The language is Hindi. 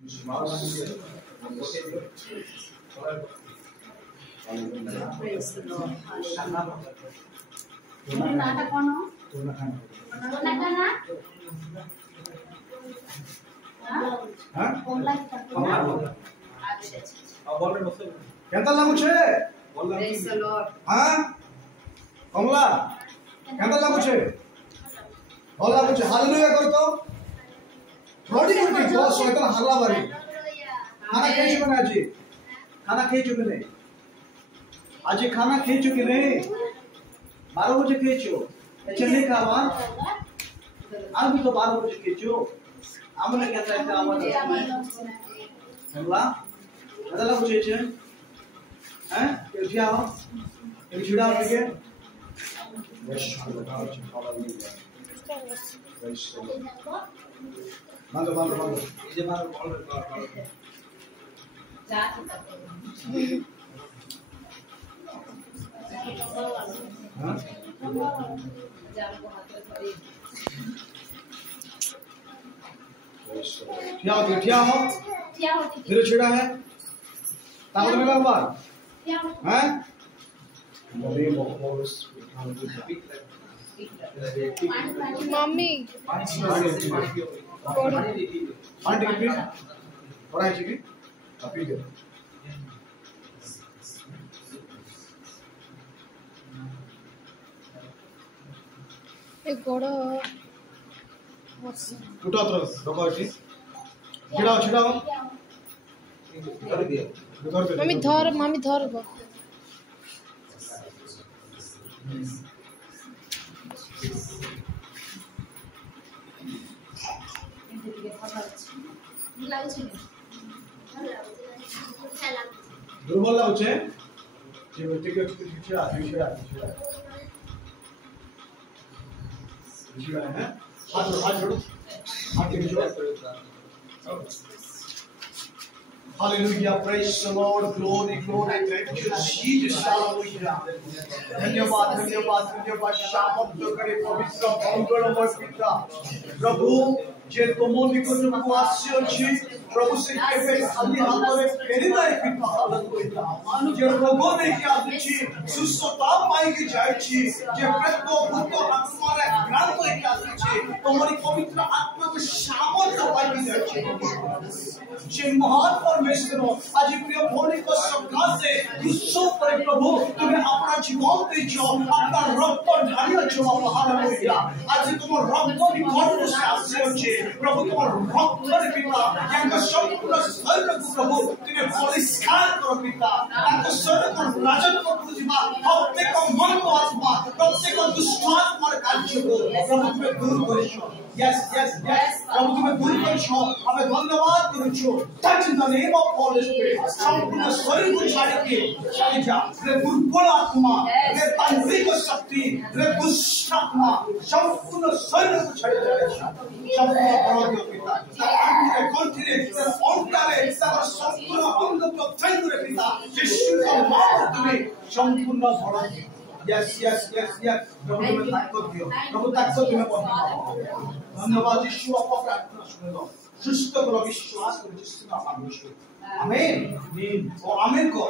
Praise the Lord. কেমন লাগুছে? Praise the Lord. হ্যাঁ কমলা কেমন লাগুছে? ভালো লাগুছে। হালেলুয়া করো তো। রডি করতে বস শয়তান হাল্লা বাড়ি। খানা খেয়েছো না আজি? খানা খেয়েছো কি नहीं? आज खाना खेয়েছো কি नहीं? 12 बजे खेয়েছো। चने खावा। अभी तो 12 बजे खेয়েছো। हमने क्या चाहते আমাদের কমলা ভালো লাগুছে? হ্যাঁ কেউ যাও কেউ ছুড়াও থেকে মানো মানো মানো এই যে মানো বল যা হ্যাঁ যাবো হাতে ধরে क्या हो धीरे छिड़ा है ताकत मिला बार हैं मम्मी पानी पी और आई जी पी दे एक गोड़ा उठा तो रखो जी छिड़ाओ छिड़ाओ कर दिया मम्मी धर गो दुर्बल लाଗୁছে যে ওইটাকে छिड़ा है हाथ जोड़ो हाथ जोड़ो Hallelujah, praise the Lord, glory, glory, thank you, Jesus, hallelujah. धन्यवाद धन्यवाद धन्यवाद शामत करे पवित्र मंगलमय पिता प्रभु जे तुम निकटକୁ ଆସିଅଛି प्रभु से केबे खाली हाତରେ फेरी नाही पिता हालेलुया जे रोग ନେଇକି ଆସିଛି ସୁସ୍ଥତା ପାଇକି ଯାଇଛି जे प्रेत भूत आत्माରେ ଆକ୍ରାନ୍ତ ହେଇକି ଆସିଛି ତମରି ପବିତ୍ର ଆତ୍ମାକୁ ସାମର୍ଥ୍ୟ ପାଇକି ଯାଇଛି जे महान परमेश्वर आज प्रिय भौणी को सकाशे विश्व पर प्रभु तुम्हें अपना जीवन दीजो अपना रक्त ढालियो छो हालेलुया आज तुम रक्त निकट से आसे अछि प्रभु तुम रक्त रे पिता यांग संपूर्ण शरीर को प्रभु तुम्हें परिष्कार करो पिता ताको शरीर को राजत्व को जीवा प्रत्येक मन को आत्मा प्रत्येक दुष्ट आत्मा कार्य को प्रभु तुम्हें दूर करियो यस यस यस प्रभु तुम्हें दूर करियो हमें धन्यवाद करियो touch in the name of Holy Spirit संपूर्ण शरीर को छाड़ी जा रे दुर्बल आत्मा रे तांत्रिक शक्ति रे दुष्ट आत्मा संपूर्ण शरीर को छाड़ी जा संपूर्ण बरोध पिता तांत्रिक कंठिरे अंतरे सब संपूर्ण अंग प्रत्यंग रे पिता यीशु का नाम तुम्हें संपूर्ण बरोध यस यस यस यस प्रभु तुम्हें ताकत दियो प्रभु ताकत तुम्हें धन्यवाद यीशु आपका प्रार्थना सुन लो सुस्त करो विश्वास करो जिससे आप आमेन और आमेन को